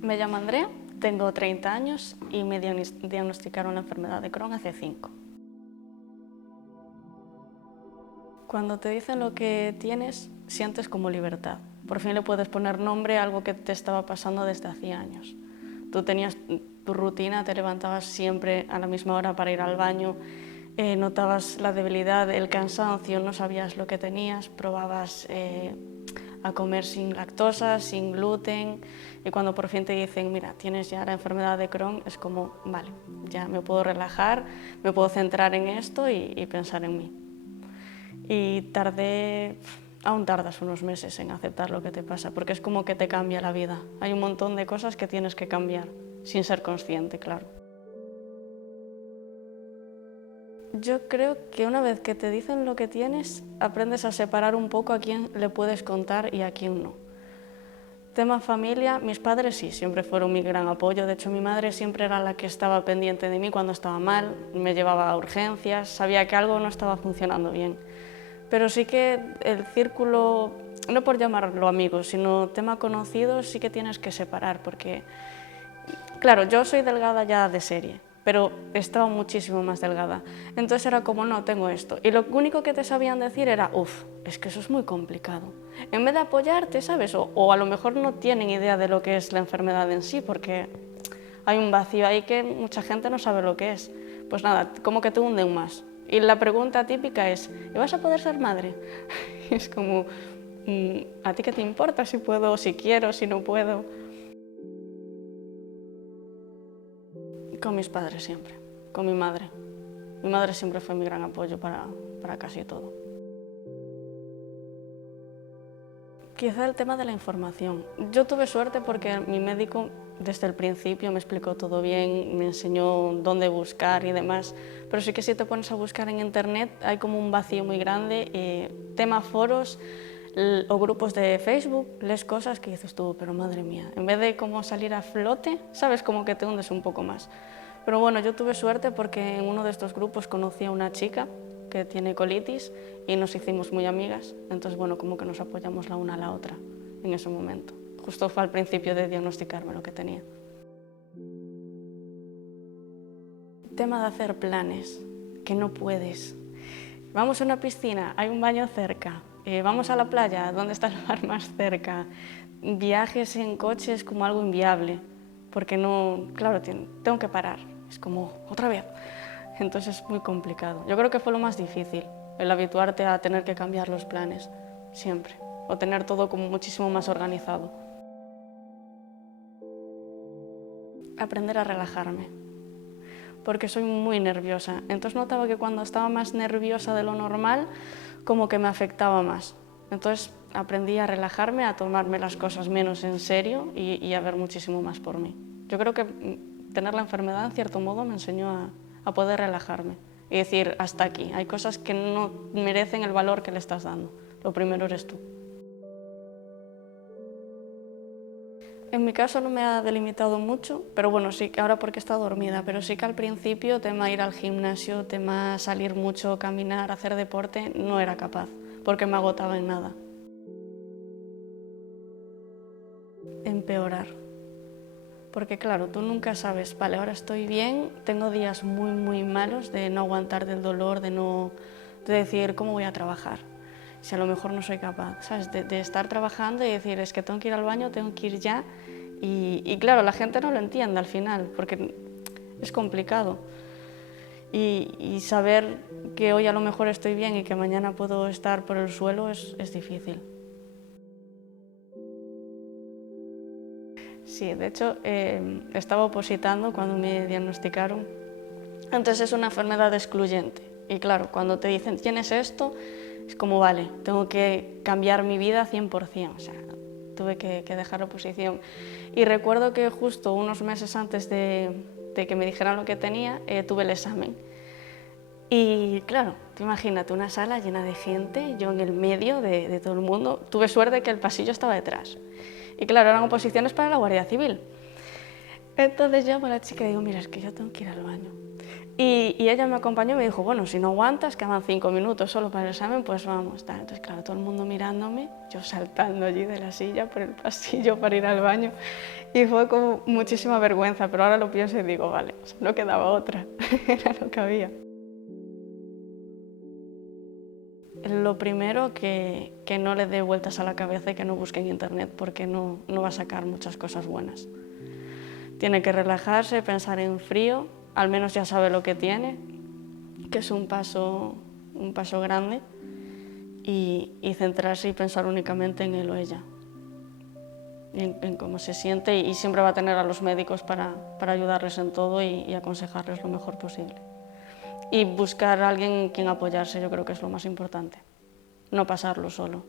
Me llamo Andrea, tengo 30 años y me diagnosticaron la enfermedad de Crohn hace 5. Cuando te dicen lo que tienes, sientes como libertad. Por fin le puedes poner nombre a algo que te estaba pasando desde hacía años. Tú tenías tu rutina, te levantabas siempre a la misma hora para ir al baño, notabas la debilidad, el cansancio, no sabías lo que tenías, probabas a comer sin lactosa, sin gluten, y cuando por fin te dicen, mira, tienes ya la enfermedad de Crohn, es como, vale, ya me puedo relajar, me puedo centrar en esto y pensar en mí. Y aún tardas unos meses en aceptar lo que te pasa, porque es como que te cambia la vida. Hay un montón de cosas que tienes que cambiar, sin ser consciente, claro. Yo creo que una vez que te dicen lo que tienes, aprendes a separar un poco a quién le puedes contar y a quién no. Tema familia, mis padres sí, siempre fueron mi gran apoyo. De hecho, mi madre siempre era la que estaba pendiente de mí cuando estaba mal, me llevaba a urgencias, sabía que algo no estaba funcionando bien. Pero sí que el círculo, no por llamarlo amigos, sino tema conocidos, sí que tienes que separar, porque, claro, yo soy delgada ya de serie, pero estaba muchísimo más delgada. Entonces era como, no, tengo esto. Y lo único que te sabían decir era, uff, es que eso es muy complicado. En vez de apoyarte, ¿sabes? O a lo mejor no tienen idea de lo que es la enfermedad en sí, porque hay un vacío ahí que mucha gente no sabe lo que es. Pues nada, como que te hunden más. Y la pregunta típica es, ¿y vas a poder ser madre? Es como, ¿a ti qué te importa si puedo, si quiero, si no puedo? Con mis padres siempre, con mi madre. Mi madre siempre fue mi gran apoyo para casi todo. Quizá el tema de la información. Yo tuve suerte porque mi médico desde el principio me explicó todo bien, me enseñó dónde buscar y demás, pero sí que si te pones a buscar en internet hay como un vacío muy grande, tema foros o grupos de Facebook, lees cosas que dices tú, pero madre mía, en vez de como salir a flote, sabes, como que te hundes un poco más. Pero bueno, yo tuve suerte porque en uno de estos grupos conocí a una chica que tiene colitis y nos hicimos muy amigas, entonces bueno, como que nos apoyamos la una a la otra en ese momento. Justo fue al principio de diagnosticarme lo que tenía. Tema de hacer planes, que no puedes. Vamos a una piscina, hay un baño cerca, vamos a la playa, ¿dónde está el bar más cerca? Viajes en coche es como algo inviable, porque no, claro, tengo que parar, es como otra vez. Entonces es muy complicado. Yo creo que fue lo más difícil, el habituarte a tener que cambiar los planes, siempre, o tener todo como muchísimo más organizado. Aprender a relajarme, porque soy muy nerviosa. Entonces notaba que cuando estaba más nerviosa de lo normal, como que me afectaba más. Entonces aprendí a relajarme, a tomarme las cosas menos en serio y a ver muchísimo más por mí. Yo creo que tener la enfermedad, en cierto modo, me enseñó a poder relajarme y decir, hasta aquí, hay cosas que no merecen el valor que le estás dando. Lo primero eres tú. En mi caso no me ha delimitado mucho, pero bueno, sí que ahora porque está dormida, pero sí que al principio, tema ir al gimnasio, tema salir mucho, caminar, hacer deporte, no era capaz, porque me agotaba en nada. Empeorar. Porque claro, tú nunca sabes, vale, ahora estoy bien, tengo días muy malos de no aguantar del dolor, de decir, ¿cómo voy a trabajar? Si a lo mejor no soy capaz, ¿sabes? De estar trabajando y decir, es que tengo que ir al baño, tengo que ir ya. Y claro, la gente no lo entiende al final, porque es complicado. Y saber que hoy a lo mejor estoy bien y que mañana puedo estar por el suelo es difícil. Sí, de hecho, estaba opositando cuando me diagnosticaron. Entonces es una enfermedad excluyente. Y claro, cuando te dicen, tienes esto, es como, vale, tengo que cambiar mi vida 100%. O sea, tuve que dejar la oposición. Y recuerdo que justo unos meses antes de que me dijeran lo que tenía, tuve el examen. Y claro, tú imagínate una sala llena de gente, yo en el medio de todo el mundo. Tuve suerte que el pasillo estaba detrás. Y claro, eran oposiciones para la Guardia Civil. Entonces llamo a la chica y digo, mira, es que yo tengo que ir al baño. Y ella me acompañó y me dijo, bueno, si no aguantas, quedan 5 minutos solo para el examen, pues vamos. Entonces, claro, todo el mundo mirándome, yo saltando allí de la silla por el pasillo para ir al baño. Y fue como muchísima vergüenza, pero ahora lo pienso y digo, vale, o sea, no quedaba otra, era lo que había. Lo primero, que no le dé vueltas a la cabeza y que no busque en internet, porque no va a sacar muchas cosas buenas. Tiene que relajarse, pensar en frío, al menos ya sabe lo que tiene, que es un paso grande, y centrarse y pensar únicamente en él o ella, en cómo se siente, y siempre va a tener a los médicos para ayudarles en todo y aconsejarles lo mejor posible. Y buscar a alguien en quien apoyarse, yo creo que es lo más importante, no pasarlo solo.